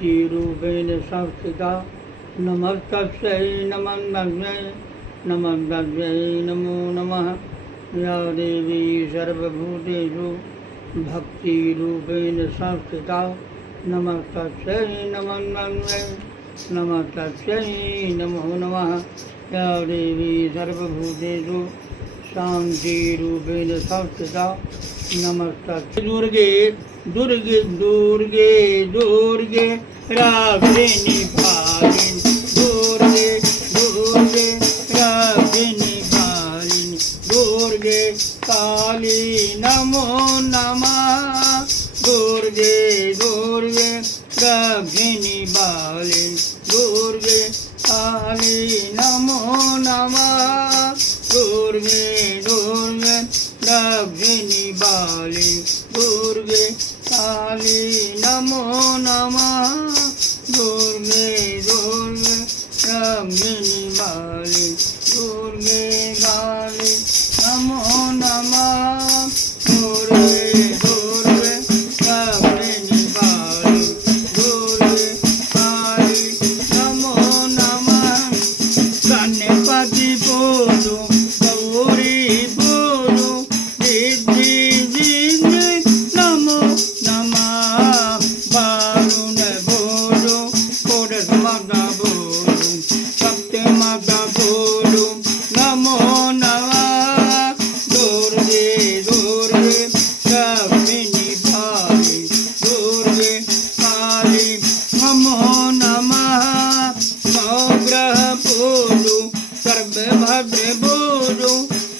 भक्तिरूपेण संस्थिता नमस्तस्यै नमस्तस्यै नमो नमः। या देवी सर्वभूतेषु भक्तिरूपेण संस्थिता नमस्तस्यै नमो नमः। या देवी सर्वभूतेषु शान्तिरूपेण संस्थिता नमस्तस्यै दुर्गे दुर्गे दुर्गे दुर्गे रागिनी भागिनी दुर्गे दुर्गे रागिनी भागिनी दुर्गे काली नमो नमः। दुर्गे दुर्गे रागिनी भागिनी दुर्गे काली नमो नमः। दुर्गे दुर्गे रागिनी भागिनी दुर्गे काली नमो नमः। दुर्गे दुर्गे रागिनी भागिनी दुर्गे काली नमो नमः। दुर्गे दुर्गे रागिनी भागिनी दुर्गे काली नमो नमः। गणपति बोलो गौरी बोलो रिद्धि सिद्धि नमो नमः। वरुण बोलो कोरस माता बोलो सत्य माता बोलो नमो नमः। दुर्गे दुर्गे रागिनी भागिनी दुर्गे काली नमो नमः। नवग्रह बोलो सर्वभद्र बोलो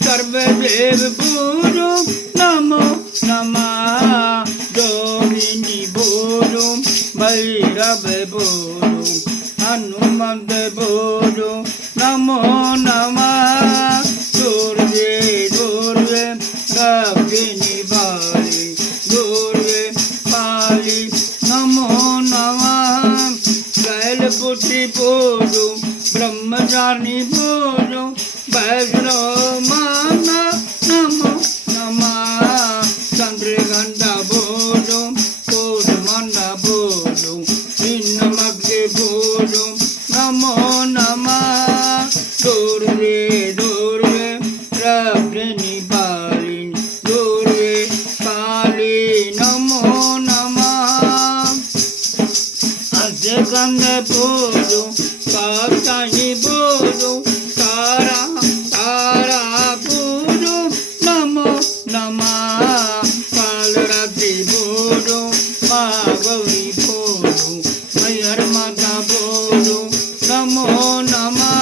सर्वदेव बोलो नमो नमः। जोगिनी बोलो भैरव बोलो हनुमंत बोलो नमो नमः। दुर्गे दुर्गे रागिनी भागिनी दुर्गे काली नमो नमः। कैलपुत्री बोलो ब्रह्मचारिणी बोलो वैष्णव माता नमो नमः। चंद्रघंटा बोलो कोटमंडा बोलो चिन्नमग्गे बोलो नमो नमः। दुर्गे दुर्गे रागिनी भागिनी दुर्गे काली नमो नमः। अजगंध बोलो कात्यायनी बोलो तारा तारा बोलो नमो नमः। कालरात्रि बोलो माँ गौरी बोलो मैहर माता बोलो नमो नमः।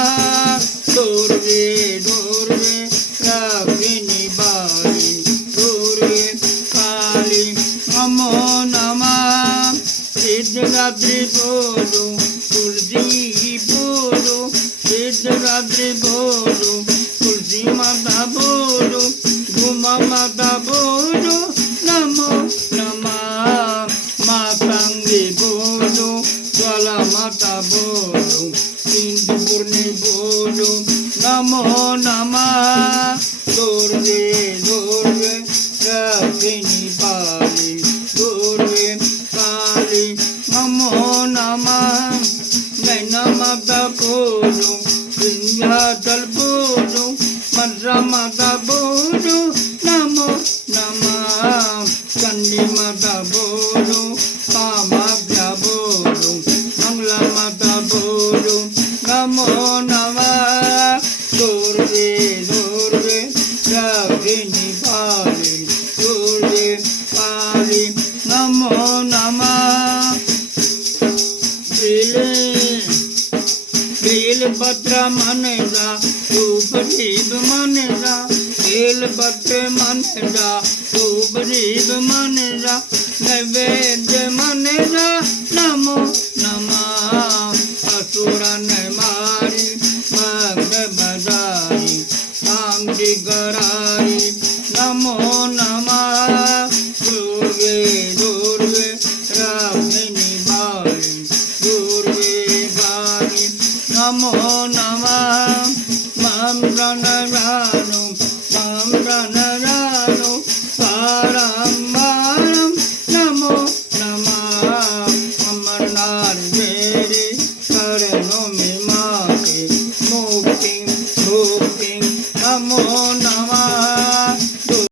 दुर्गे दुर्गे रागिनी भागिनी दुर्गे काली नमो नमः। सिद्धरात्रि बोलो तुलसी बोलो सिद्धरात्रि बोलो तुलसी माता बोलो घुमा माता बोलो नमो नमः। मातंगी बोलो ज्वाला माता बोलो सिंधुपुरनी बोलो नमो नमः। दुर्गे दुर्गे रागिनी भागिनी दुर्गे काली नमो नमः। नैना माता बोलो विंध्याचल बोलो मनसा माता बोलो नमो नमः। चंडी माता बोलो कामाख्या बोलो मंगला माता बोलो नमो नमः। दुर्गे दुर्गे रागिनी भागिनी दुर्गे काली नमो नमः। बेलपत्र मनसा धूप दीप मनसा बेलपत्र मनसा धूप दीप मनसा नैवेद्य मनसा नमो नमः। असुर ने मारी मग्न बजाई शांति कराई नमो नमः। दुर्गे दुर्गे रागिनी भागिनी दुर्गे काली नमो नमः। मां प्रणरानो पारं नमो नमः। अमरनाथ नमो